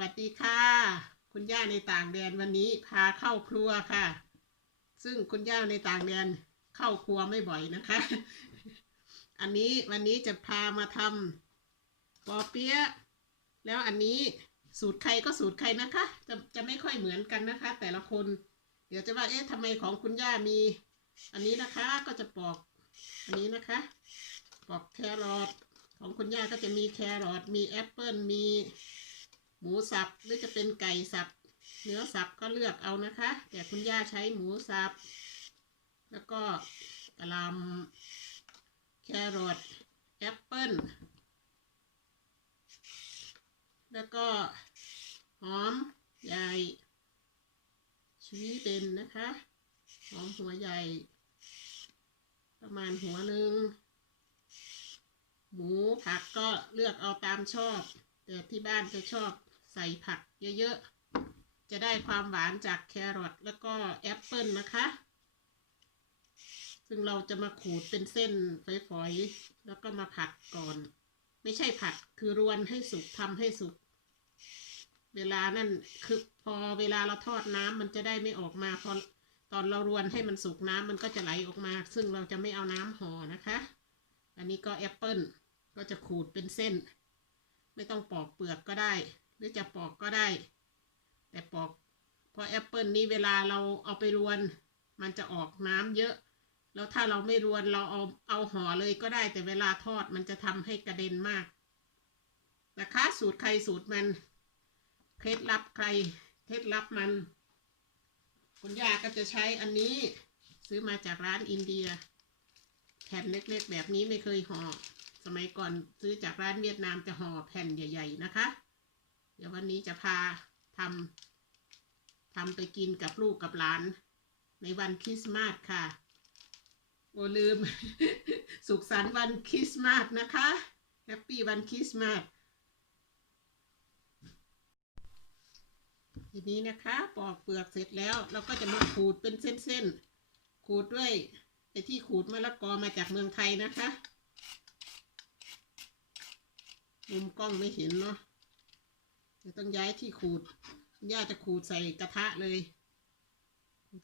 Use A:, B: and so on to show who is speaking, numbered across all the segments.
A: วัสดีค่ะ คุณย่าในต่างแดนวันนี้พาเข้าครัวค่ะ ซึ่งคุณย่าในต่างแดนเข้าครัวไม่บ่อยนะคะ อันนี้วันนี้จะพามาทำปอเปี๊ยะแล้วอันนี้สูตรใครก็สูตรใครนะคะ จะจะไม่ค่อยเหมือนกันนะคะ แต่ละคน เดี๋ยวจะว่าเอ๊ะทำไมของคุณย่ามี อันนี้นะคะก็จะปอกอันนี้นะคะ ปอกแครอทของคุณย่าก็จะมีแครอทมีแอปเปิลมี หมูสับหรือจะเป็นไก่สับ เนื้อสับก็เลือกเอานะคะ แต่คุณย่าใช้หมูสับ แล้วก็กะหล่ำแครอทแอปเปิลแล้วก็หอมใหญ่ชวีเป็นนะคะหอมหัวใหญ่ ประมาณหัวหนึ่งหมูผักก็เลือกเอาตามชอบ แต่ที่บ้านจะชอบ ใส่ผักเยอะๆ จะได้ความหวานจากแครอทแล้วก็แอปเปิลนะคะ ซึ่งเราจะมาขูดเป็นเส้นฝอยๆ แล้วก็มาผัดก่อน ไม่ใช่ผัดคือรวนให้สุกทำให้สุก เวลานั่นคือพอเวลาเราทอดน้ำมันจะได้ไม่ออกมาพอตอนเรารวนให้มันสุกน้ำมันก็จะไหลออกมา ซึ่งเราจะไม่เอาน้ำห่อนะคะ อันนี้ก็แอปเปิลก็จะขูดเป็นเส้น ไม่ต้องปอกเปลือกก็ได้ หรือจะปอกก็ได้ แต่ปอกเพราะแอปเปิลนี้เวลาเราเอาไปรวน มันจะออกน้ำเยอะ แล้วถ้าเราไม่รวนเราเอาเอาห่อเลยก็ได้ แต่เวลาทอดมันจะทำให้กระเด็นมากนะคะสูตรใครสูตรมันเคล็ดลับใครเคล็ดลับมัน คุณย่าก็จะใช้อันนี้ซื้อมาจากร้านอินเดีย แผ่นเล็กๆ แบบนี้ไม่เคยห่อสมัยก่อนซื้อจากร้านเวียดนามจะห่อแผ่นใหญ่ ๆ นะคะ เดี๋ยววันนี้จะพาทำทำไปกินกับลูกกับหลาน ในวันคริสต์มาสค่ะ โอลืม สุขสันต์วันคริสต์มาสนะคะ แฮปปี้วันคริสต์มาสทีนี้นะคะปอกเปลือกเสร็จแล้ว เราก็จะมาขูดเป็นเส้นๆ ขูดด้วยไอ้ที่ขูดมะละกอมาจากเมืองไทยนะคะ มุมกล้องไม่เห็นเนาะ จะต้องย้ายที่ขูดย่าจะขูดใส่กระทะเลย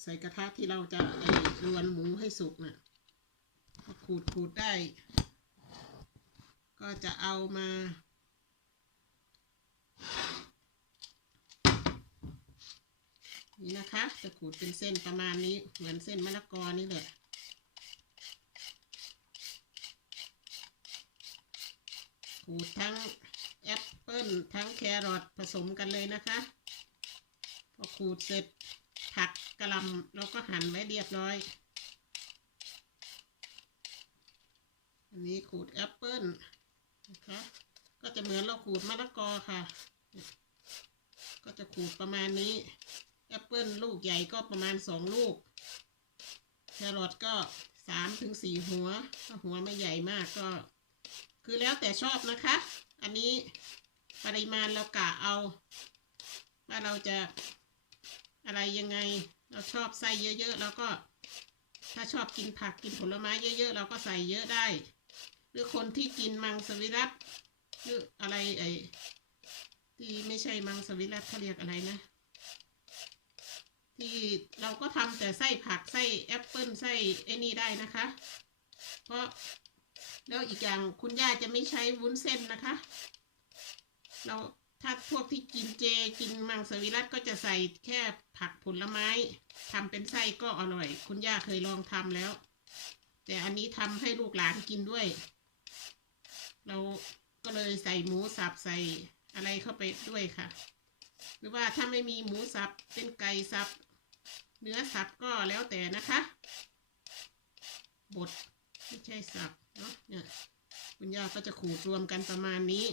A: ใส่กระทะที่เราจะรวนหมูให้สุกน่ะขูดขูดได้ ก็จะเอามานี่นะคะ จะขูดเป็นเส้นประมาณนี้ เหมือนเส้นมะละกอนี่แหละ ขูดทั้ง แอปเปิ้ลทั้งแครอทผสมกันเลยนะคะพอขูดเสร็จผักกระลำเราก็หั่นไว้เรียบร้อย อันนี้ขูดแอปเปิ้ลนะคะก็จะเหมือนเราขูดมะละกอค่ะ ก็จะขูดประมาณนี้ แอปเปิ้ลลูกใหญ่ก็ประมาณสองลูก แครอทก็สามถึงสี่หัว ถ้าหัวไม่ใหญ่มากก็ คือแล้วแต่ชอบนะคะ อันนี้ปริมาณเรากะเอา ว่าเราจะอะไรยังไง เราชอบใส่เยอะๆแล้วก็ ถ้าชอบกินผักกินผลไม้เยอะๆ เราก็ใส่เยอะได้ หรือคนที่กินมังสวิรัตหรืออะไรไอ้ที่ไม่ใช่มังสวิรัตเขาเรียกอะไรนะ ที่เราก็ทำแต่ไส้ผักไส้แอปเปิลไส้ไอ้นี่ได้นะคะ เพราะ แล้วอีกอย่างคุณย่าจะไม่ใช้วุ้นเส้นนะคะ เราถ้าพวกที่กินเจกินมังสวิรัตก็จะใส่แค่ผักผลไม้ทำเป็นไส้ก็อร่อย คุณย่าเคยลองทำแล้ว แต่อันนี้ทำให้ลูกหลานกินด้วย เราก็เลยใส่หมูสับใส่อะไรเข้าไปด้วยค่ะ หรือว่าถ้าไม่มีหมูสับเป็นไก่สับ เนื้อสับก็แล้วแต่นะคะบดไม่ใช่สับ เนาะเนี่ยคุณย่าก็จะขูดรวมกันประมาณนี้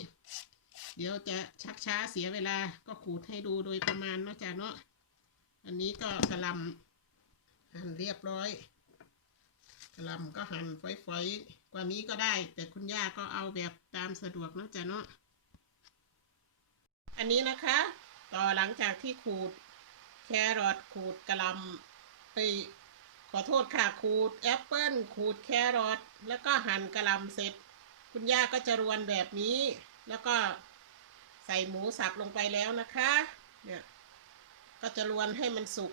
A: เดี๋ยวจะชักช้าเสียเวลาก็ขูดให้ดูโดยประมาณเนาะจ้ะเนาะอันนี้ก็กระลำหั่นเรียบร้อยกระลำก็หั่นฝอยๆกว่านี้ก็ได้ แต่คุณย่าก็เอาแบบตามสะดวกเนาะจ้ะเนาะอันนี้นะคะ ต่อหลังจากที่ขูดแครอทขูดกระลำไปขอโทษค่ะ ขูดแอปเปิลขูดแครอท แล้วก็หั่นกระลำเสร็จ คุณย่าก็จะรวนแบบนี้ แล้วก็ใส่หมูสับลงไปแล้วนะคะ เนี่ย ก็จะรวนให้มันสุก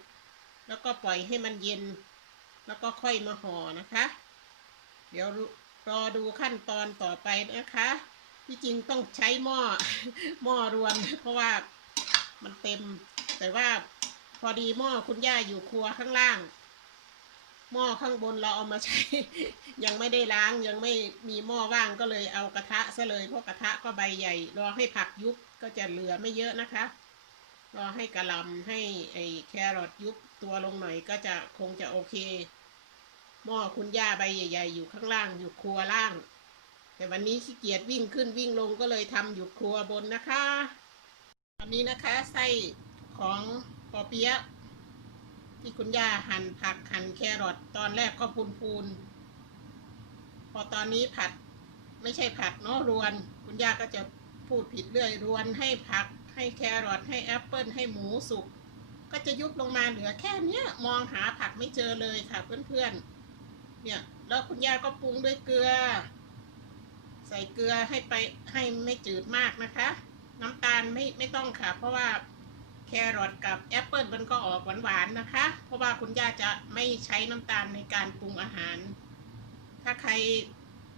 A: แล้วก็ปล่อยให้มันเย็น แล้วก็ค่อยมาห่อนะคะ เดี๋ยวรอดูขั้นตอนต่อไปนะคะ ที่จริงต้องใช้หม้อ หม้อรวนเพราะว่ามันเต็ม แต่ว่าพอดีหม้อคุณย่าอยู่ครัวข้างล่าง หม้อข้างบนเราเอามาใช้ ยังไม่ได้ล้างยังไม่มีหม้อว่างก็เลยเอากระทะซะเลยเพราะกระทะก็ใบใหญ่ รอให้ผักยุบก็จะเหลือไม่เยอะนะคะ รอให้กระหลำให้ไอ้แครอทยุบตัวลงหน่อยก็จะคงจะโอเค หม้อคุณย่าใบใหญ่ ๆ อยู่ข้างล่างอยู่ครัวล่าง แต่วันนี้ขี้เกียจวิ่งขึ้นวิ่งลงก็เลยทำอยู่ครัวบนนะคะอันนี้นะคะไส้ของปอเปี๊ยะ ที่คุณย่าหั่นผักหั่นแครอทตอนแรกก็พูนๆพอตอนนี้ผัดไม่ใช่ผัดเนาะรวน คุณย่าก็จะพูดผิดเรื่อยรวนให้ผัก ให้แครอทให้แอปเปิลให้หมูสุก ก็จะยุบลงมาเหลือแค่เนี้ย มองหาผักไม่เจอเลยค่ะเพื่อนๆเนี่ยแล้วคุณย่าก็ปรุงด้วยเกลือ ใส่เกลือให้ไปให้ไม่จืดมากนะคะ น้ำตาลไม่ไม่ต้องค่ะ เพราะว่า รอทกับแอปเปิลมันก็ออกหวานๆนะคะ เพราะว่าคุณย่าจะไม่ใช้น้ำตาลในการปรุงอาหาร ถ้าใคร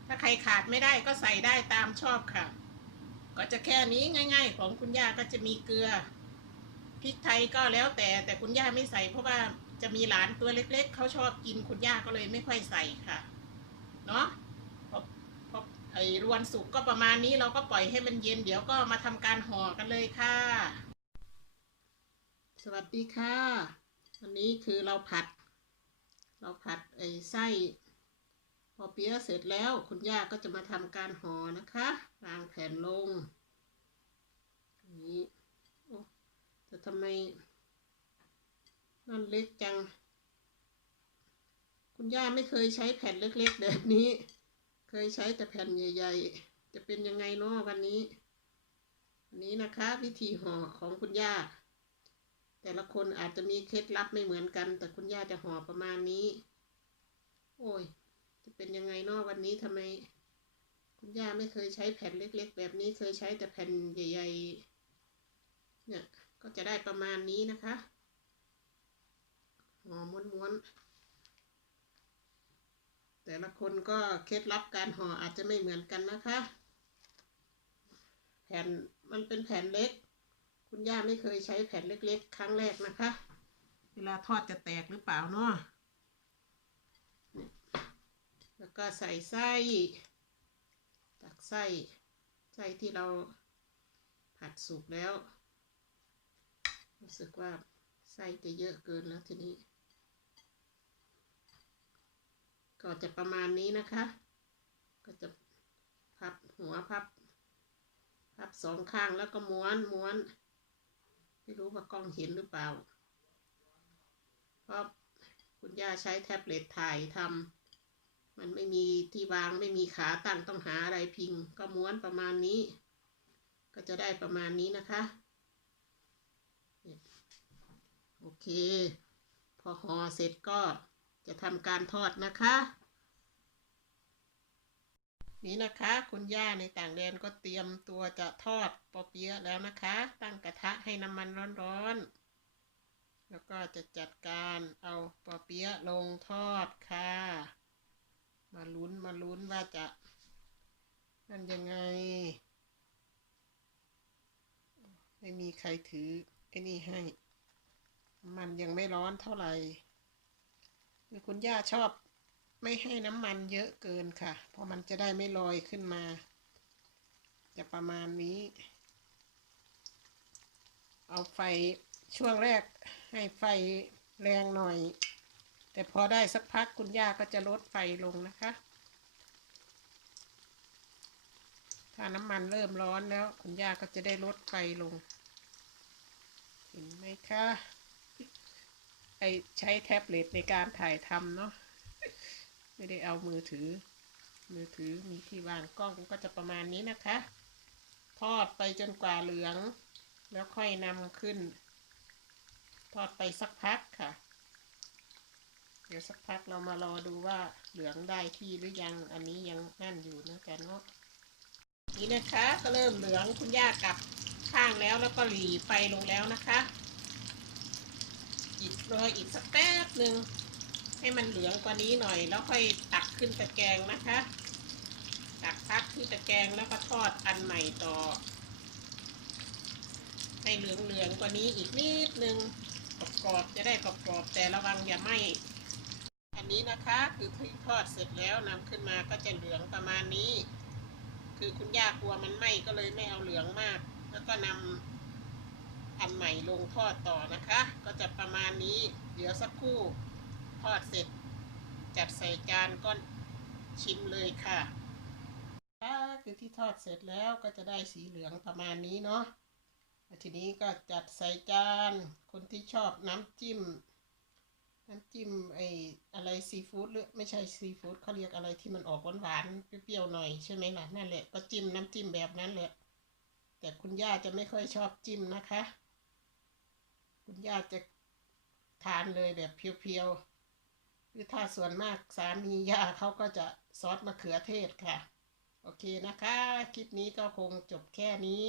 A: ถ้าใครขาดไม่ได้ก็ใส่ได้ตามชอบค่ะ ก็จะแค่นี้ง่าย ๆ ของคุณย่าก็จะมีเกลือพริกไทยก็แล้วแต่แต่คุณย่าไม่ใส่ เพราะว่าจะมีหลานตัวเล็ก ๆเขาชอบกินคุณย่าก็เลยไม่ค่อยใส่ค่ะเนาะพอพอไอรวนสุกก็ประมาณนี้เราก็ปล่อยให้มันเย็นเดี๋ยวก็มาทำการห่อกันเลยค่ะ สวัสดีค่ะอันนี้คือเราผัด เราผัดไอ้ไส้พอเปี๊ยะเสร็จแล้วคุณย่าก็จะมาทำการห่อนะคะวางแผ่นลงอย่างนี้โอ้แต่ทำไมนั่นเล็กจัง คุณย่าไม่เคยใช้แผ่นเล็กๆแบบนี้ เคยใช้แต่แผ่นใหญ่ ๆ จะเป็นยังไงเนาะวันนี้ วันนี้นะคะ วิธีห่อของคุณย่า แต่ละคนอาจจะมีเคล็ดลับไม่เหมือนกัน แต่คุณย่าจะห่อประมาณนี้ โอ้ย จะเป็นยังไงนาะวันนี้ทำไม คุณย่าไม่เคยใช้แผ่นเล็ก ๆ แบบนี้เคยใช้แต่แผ่นใหญ่ ๆ เนี่ย ก็จะได้ประมาณนี้นะคะห่อม้วนๆ แต่ละคนก็เคล็ดลับการห่ออาจจะไม่เหมือนกันนะคะ แผ่นมันเป็นแผ่นเล็ก คุณย่าไม่เคยใช้แผ่นเล็กๆ ครั้งแรกนะคะ เวลาทอดจะแตกหรือเปล่าเนาะแล้วก็ใส่ไส้ตักไส้ไส้ที่เราผัดสุกแล้ว รู้สึกว่าไส้จะเยอะเกินแล้วทีนี้ ก็จะประมาณนี้นะคะ ก็จะพับหัวพับพับสองข้างแล้วก็ม้วนม้วน ไม่รู้ว่ากล้องเห็นหรือเปล่า เพราะคุณย่าใช้แท็บเล็ตถ่ายทำมันไม่มีที่วางไม่มีขาตั้งต้องหาอะไรพิง ก็ม้วนประมาณนี้ ก็จะได้ประมาณนี้นะคะ โอเค พอห่อเสร็จก็จะทำการทอดนะคะ นี่นะคะ คุณย่าในต่างแดนก็เตรียมตัวจะทอดปอเปี๊ยะแล้วนะคะ ตั้งกระทะให้น้ำมันร้อนๆ แล้วก็จะจัดการเอาปอเปี๊ยะลงทอดค่ะ มาลุ้นมาลุ้นว่าจะนั่นยังไง ไม่มีใครถือไอ้นี่ให้ มันยังไม่ร้อนเท่าไหร่คุณย่าชอบ ไม่ให้น้ำมันเยอะเกินค่ะ เพราะมันจะได้ไม่ลอยขึ้นมา จะประมาณนี้ เอาไฟช่วงแรกให้ไฟแรงหน่อย แต่พอได้สักพักคุณย่าก็จะลดไฟลงนะคะ ถ้าน้ำมันเริ่มร้อนแล้ว คุณย่าก็จะได้ลดไฟลง เห็นไหมคะไอใช้แท็บเล็ตในการถ่ายทำเนาะ ไม่ได้เอามือถือ มือถือมีที่วางกล้องก็จะประมาณนี้นะคะ ทอดไปจนกว่าเหลือง แล้วค่อยนำขึ้น ทอดไปสักพักค่ะ เดี๋ยวสักพักเรามารอดูว่าเหลืองได้ที่หรือยังอันนี้ยังนั่นอยู่นะจ๊ะเนาะนี่นะคะก็เริ่มเหลืองคุณย่ากลับข้างแล้วแล้วก็หลีไฟลงแล้วนะคะอีกรออีกสักแป๊บหนึ่ง ให้มันเหลืองกว่านี้หน่อย แล้วค่อยตักขึ้นตะแกรงนะคะ ตักพักขึ้นตะแกรงแล้วก็ทอดอันใหม่ต่อ ให้เหลืองๆกว่านี้อีกนิดนึงกรอบจะได้กรอบๆแต่ระวังอย่าไหม้อันนี้นะคะคือที่ทอดเสร็จแล้วนำขึ้นมาก็จะเหลืองประมาณนี้ คือคุณย่ากลัวมันไหม้ก็เลยไม่เอาเหลืองมาก แล้วก็นำอันใหม่ลงทอดต่อนะคะ ก็จะประมาณนี้ เดี๋ยวสักครู่ ทอดเสร็จ จัดใส่จานก็ชิมเลยค่ะค่ะคือที่ทอดเสร็จแล้วก็จะได้สีเหลืองประมาณนี้เนาะทีนี้ก็จัดใส่จาน คนที่ชอบน้ำจิ้ม น้ำจิ้มไอ้อะไรซีฟู้ดหรือไม่ใช่ซีฟู้ดเขาเรียกอะไรที่มันออกหวานๆเปรี้ยวๆหน่อยใช่ไหมล่ะนั่นแหละก็จิ้มน้ำจิ้มแบบนั้นแหละ แต่คุณย่าจะไม่ค่อยชอบจิ้มนะคะ คุณย่าจะทานเลยแบบเพียวๆ คือถ้าส่วนมากสามียาเขาก็จะซอสมะเขือเทศค่ะ โอเคนะคะ คลิปนี้ก็คงจบแค่นี้